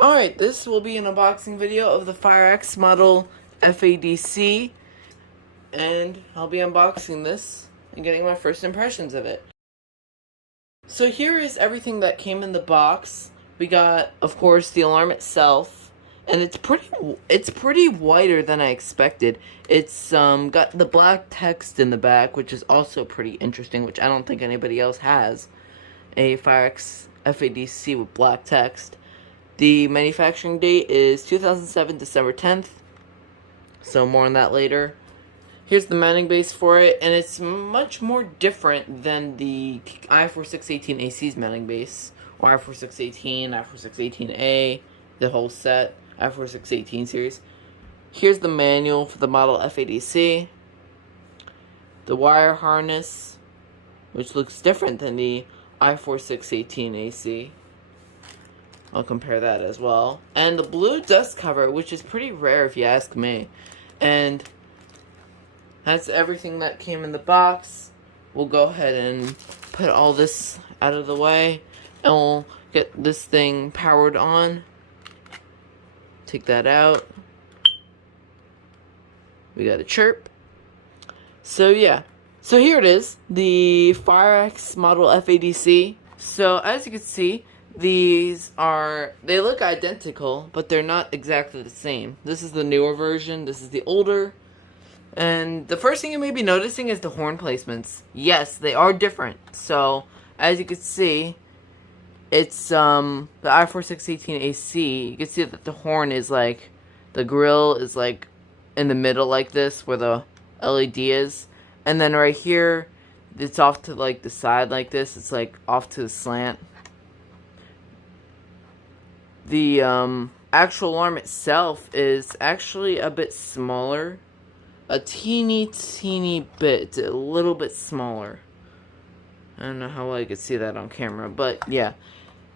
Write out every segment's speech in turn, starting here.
Alright, this will be an unboxing video of the FireX model FADC, and I'll be unboxing this and getting my first impressions of it. So here is everything that came in the box. We got, of course, the alarm itself, and it's pretty wider than I expected. It's got the black text in the back, which is also pretty interesting, which I don't think anybody else has. A FireX FADC with black text. The manufacturing date is 2007 December 10th, so more on that later. Here's the mounting base for it, and it's much more different than the i4-618AC's mounting base, or i4-618, i4-618A, the whole set, i4-618 series. Here's the manual for the model FADC. The wire harness, which looks different than the i4-618AC. I'll compare that as well. And the blue dust cover, which is pretty rare if you ask me. And that's everything that came in the box. We'll go ahead and put all this out of the way, and we'll get this thing powered on. Take that out. We got a chirp. So yeah. So here it is, the FireX model FADC. So as you can see, they look identical, but they're not exactly the same. This is the newer version, this is the older. And the first thing you may be noticing is the horn placements. Yes, they are different. So, as you can see, it's the i4-618AC. You can see that the horn is like, the grill is like in the middle like this, where the LED is. And then right here, it's off to like the side like this. It's like off to the slant. The actual alarm itself is actually a bit smaller. A teeny bit. A little bit smaller. I don't know how well you could see that on camera, but yeah.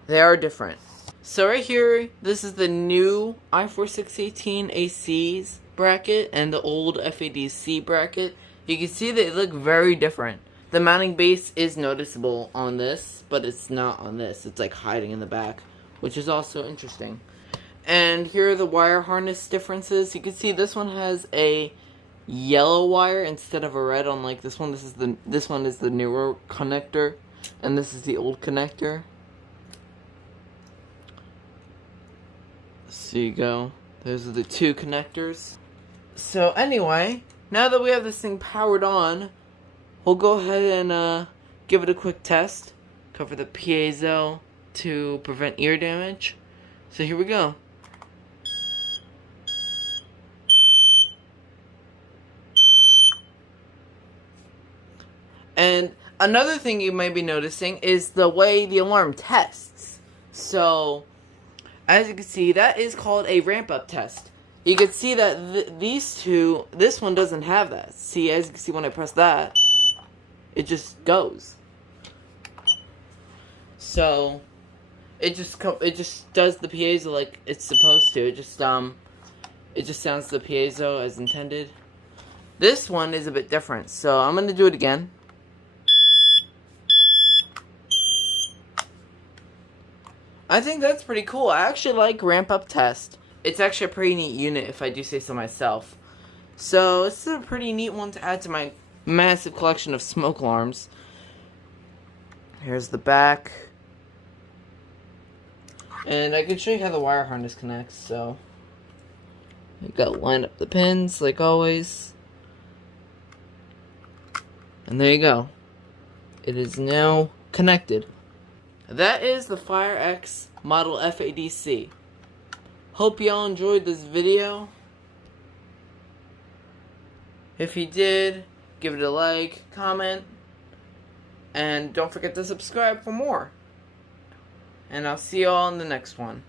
They are different. So right here, this is the new i4-618AC's bracket and the old FADC bracket. You can see they look very different. The mounting base is noticeable on this, but it's not on this. It's like hiding in the back, which is also interesting. And here are the wire harness differences. You can see this one has a yellow wire instead of a red, unlike this one. This one is the newer connector, and this is the old connector. So you go. Those are the two connectors. So anyway, now that we have this thing powered on, we'll go ahead and give it a quick test. Cover the piezo to prevent ear damage. So here we go. And another thing you might be noticing is the way the alarm tests. So, as you can see, that is called a ramp-up test. You can see that these two, this one doesn't have that. See, as you can see when I press that, it just goes. So, it just does the piezo like it's supposed to. It just sounds the piezo as intended. This one is a bit different, so I'm gonna do it again. I think that's pretty cool. I actually like ramp up test. It's actually a pretty neat unit if I do say so myself. So this is a pretty neat one to add to my massive collection of smoke alarms. Here's the back. And I can show you how the wire harness connects, so you gotta line up the pins like always. And there you go. It is now connected. That is the FireX model FADC. Hope y'all enjoyed this video. If you did, give it a like, comment, and don't forget to subscribe for more. And I'll see y'all in the next one.